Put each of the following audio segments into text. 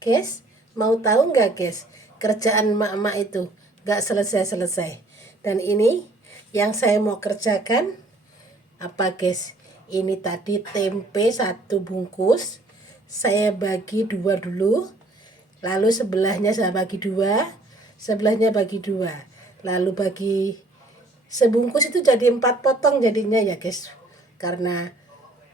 Guys, mau tahu nggak guys, kerjaan emak-emak itu nggak selesai-selesai. Dan ini yang saya mau kerjakan apa guys? Ini tadi tempe 1 bungkus, saya bagi 2 dulu. Lalu sebelahnya saya bagi 2, sebelahnya bagi 2. Lalu bagi sebungkus itu jadi 4 potong jadinya ya guys. Karena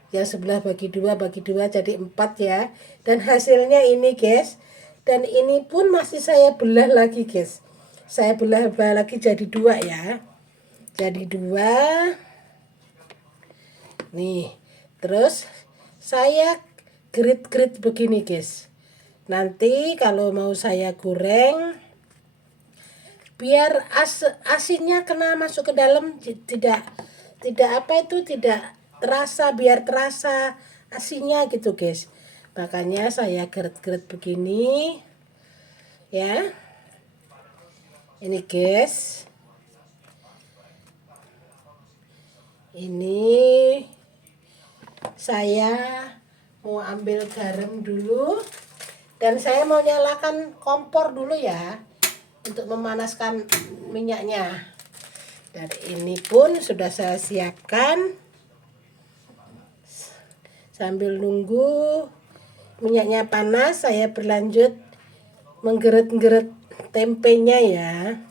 yang sebelah bagi dua jadi 4 ya, dan hasilnya ini guys. Dan ini pun masih saya belah lagi guys, saya belah lagi jadi 2 ya, jadi 2 nih. Terus saya grit-grit begini guys, nanti kalau mau saya goreng biar asinnya kena masuk ke dalam, tidak tidak apa itu tidak terasa, biar terasa asinnya gitu guys. Makanya saya geret-geret begini ya. Ini guys, ini saya mau ambil garam dulu, dan saya mau nyalakan kompor dulu ya untuk memanaskan minyaknya. Dan ini pun sudah saya siapkan. Sambil nunggu minyaknya panas, saya berlanjut menggeret-geret tempenya ya.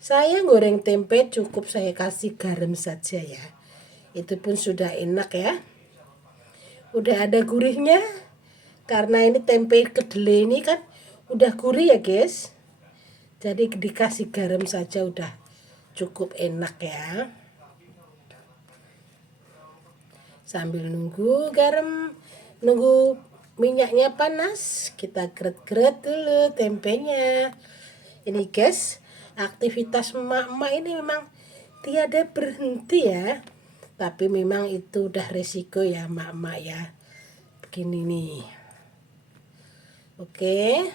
Saya goreng tempe cukup saya kasih garam saja ya, itu pun sudah enak ya, udah ada gurihnya. Karena ini tempe kedelai ini kan udah gurih ya guys, jadi dikasih garam saja udah cukup enak ya. Sambil nunggu nunggu minyaknya panas, kita geret-geret dulu tempenya. Ini guys, aktivitas emak-emak ini memang tiada berhenti ya, tapi memang itu udah resiko ya emak-emak ya, begini nih. Oke,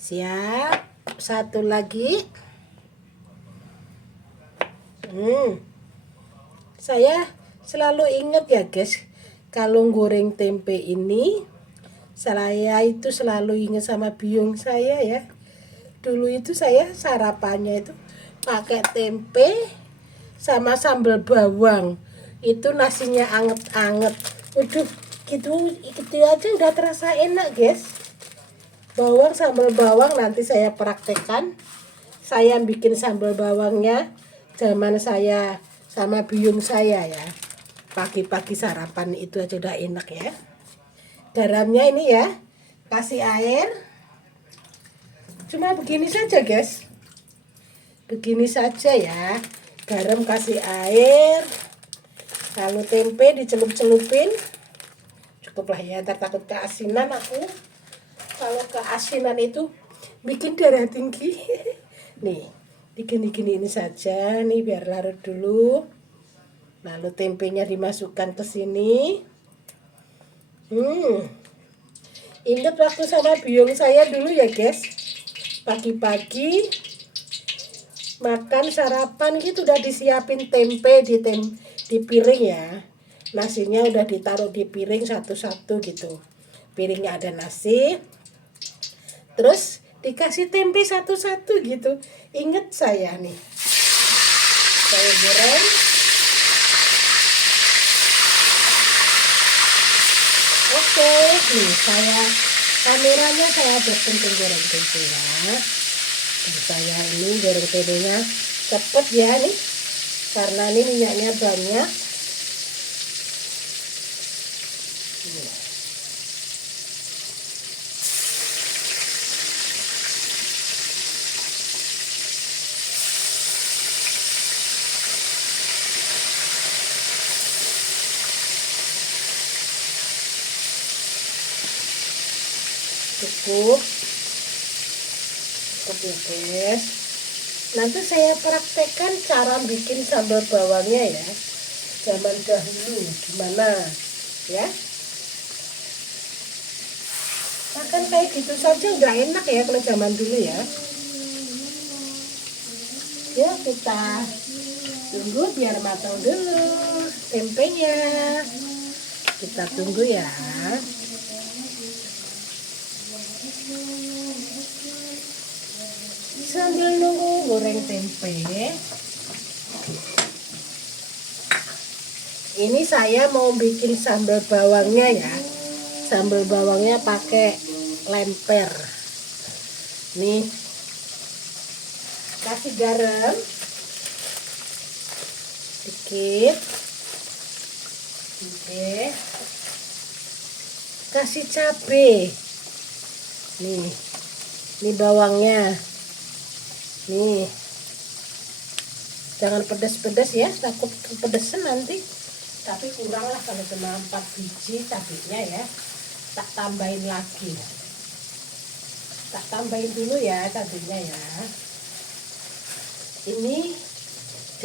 siap. Satu lagi. Saya selalu ingat ya guys, kalau goreng tempe ini saya itu selalu ingat sama biung saya ya. Dulu itu saya sarapannya itu pakai tempe sama sambal bawang. Itu nasinya anget-anget. Waduh, gitu aja udah terasa enak guys. Bawang, sambal bawang nanti saya praktekkan. Saya bikin sambal bawangnya zaman saya sama biung saya ya. Pagi-pagi sarapan itu aja udah enak ya. Garamnya ini ya, kasih air. Cuma begini saja guys, begini saja ya. Garam, kasih air, lalu tempe dicelup-celupin. Cukuplah ya, ntar takut keasinan aku. Kalau keasinan itu bikin darah tinggi. Nih, digini-gini ini saja nih biar larut dulu. Lalu tempenya dimasukkan ke sini. Ingat waktu sama biung saya dulu ya guys, pagi-pagi makan sarapan gitu udah disiapin tempe di piring ya. Nasinya udah ditaruh di piring satu-satu gitu. Piringnya ada nasi, terus dikasih tempe satu-satu gitu. Ingat saya nih, saya goreng. Oke, nih kameranya saya berpenting goreng tempe ya. Dan saya ini goreng tempenya cepet ya nih, karena ini minyaknya banyak. Cukup ya guys. Nanti saya praktekkan cara bikin sambal bawangnya ya, zaman dahulu gimana ya. Makan kayak gitu saja udah enak ya kalau zaman dulu ya. Ya kita tunggu biar matang dulu tempenya. Kita tunggu ya. Sambil nunggu goreng tempe, ini saya mau bikin sambal bawangnya ya. Sambal bawangnya pakai lemper. Nih, kasih garam dikit. Oke, kasih cabai. Nih bawangnya. Nih, jangan pedas-pedas ya, takut kepedesan nanti. Tapi kurang lah kalau cuma 4 biji cabenya ya. Tak tambahin lagi. Tak tambahin dulu ya cabenya ya. Ini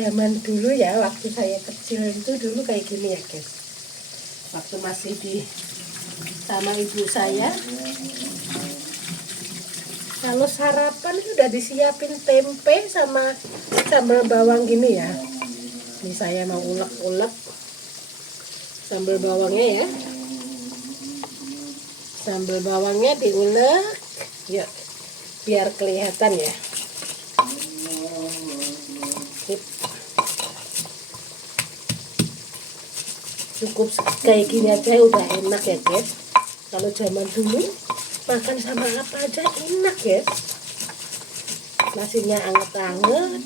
zaman dulu ya, waktu saya kecil itu dulu kayak gini ya guys. Waktu masih sama ibu saya, kalau sarapan itu udah disiapin tempe sama sambal bawang gini ya. Ini saya mau ulek-ulek sambal bawangnya ya. Sambal bawangnya diulek, yuk, biar kelihatan ya. Cukup kayak gini aja udah enak ya guys. Kalau zaman dulu makan sama apa aja enak ya. Nasinya anget-anget.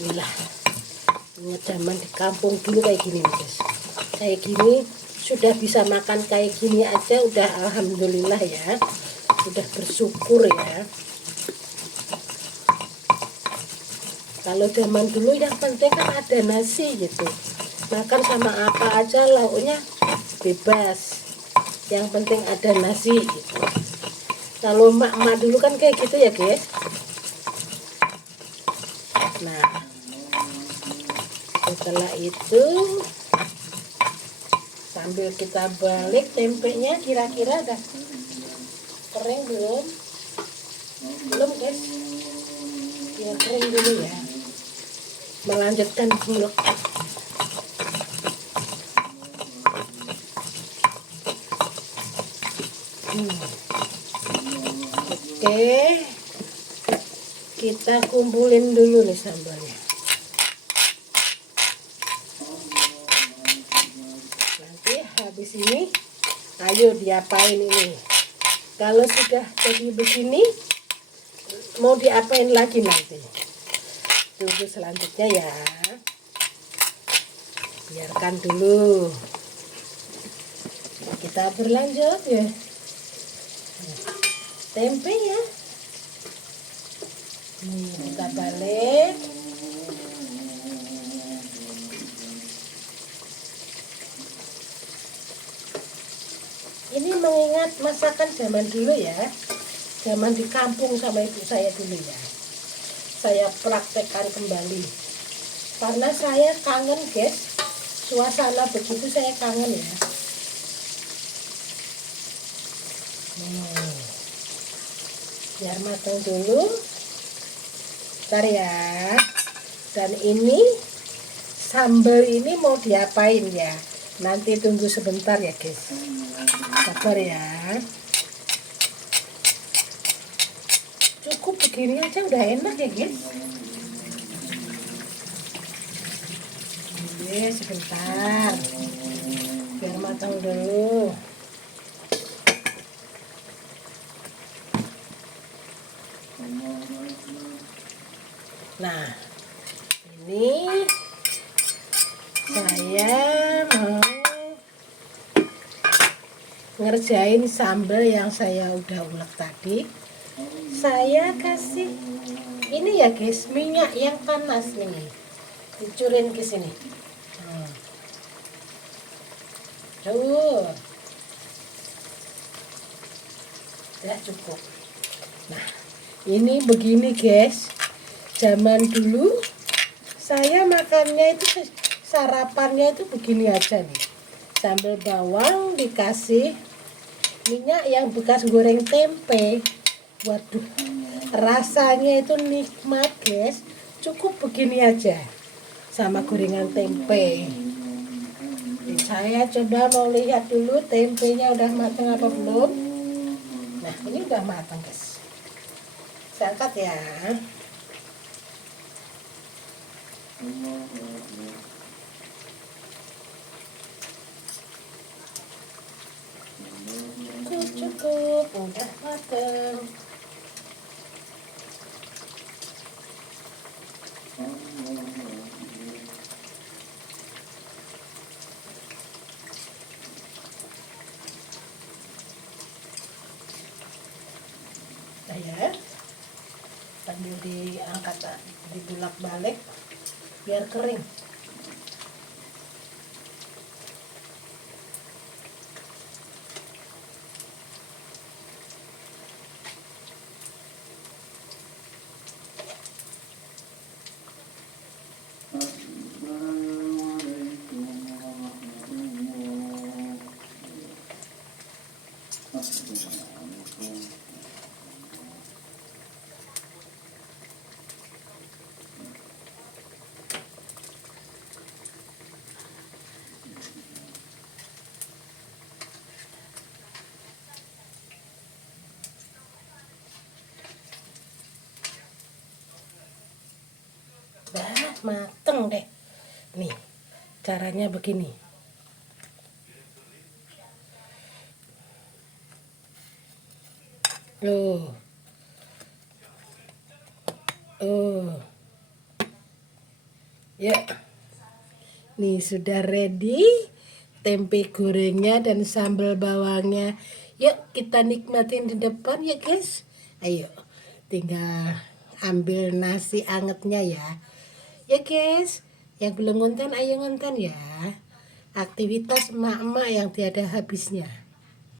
Inilah, ingat zaman di kampung dulu kayak gini guys. Kayak gini sudah bisa makan kayak gini aja udah alhamdulillah ya. Udah bersyukur ya. Kalau zaman dulu yang penting kan ada nasi gitu. Makan sama apa aja lauknya bebas. Yang penting ada nasi gitu. Kalau emak-emak dulu kan kayak gitu ya guys. Nah, setelah itu sambil kita balik tempenya, kira-kira udah kering belum? Belum guys. Biar kering dulu ya. Melanjutkan bulog. Oke, kita kumpulin dulu nih sambalnya. Nanti habis ini ayo diapain ini. Kalau sudah jadi begini, mau diapain lagi nanti? Tunggu selanjutnya ya. Biarkan dulu. Kita berlanjut ya. Tempe ya. Nih, kita balik. Ini mengingat masakan zaman dulu ya. Zaman di kampung sama ibu saya dulu ya. Saya praktekkan kembali. Karena saya kangen guys. Suasana begitu saya kangen ya. Biar matang dulu. Bentar ya. Dan ini sambal ini mau diapain ya? Nanti tunggu sebentar ya guys. Sabar ya. Cukup begini aja udah enak ya guys. Oke, sebentar. Biar matang dulu. Nah, ini saya mau ngerjain sambal yang saya udah ulek tadi. Saya kasih ini ya guys, minyak yang panas nih. Dicurin ke sini. Tuh. Ya cukup. Nah, ini begini guys. Zaman dulu saya makannya itu sarapannya itu begini aja nih. Sambal bawang dikasih minyak yang bekas goreng tempe. Waduh, rasanya itu nikmat guys. Cukup begini aja sama gorengan tempe. Jadi saya coba mau lihat dulu tempenya udah matang apa belum. Nah, ini udah matang guys. Saya angkat ya. Cukup, udah matang. Nah ya, sambil diangkat, dibulak balik biar kering. Udah mateng deh. Nih, caranya begini. Loh. Oh. Ya. Nih sudah ready tempe gorengnya dan sambal bawangnya. Yuk kita nikmatin di depan ya guys. Ayo, tinggal ambil nasi angetnya ya. Ya guys, yang belum ngonten ayo ngonten ya. Aktivitas emak-emak yang tiada habisnya.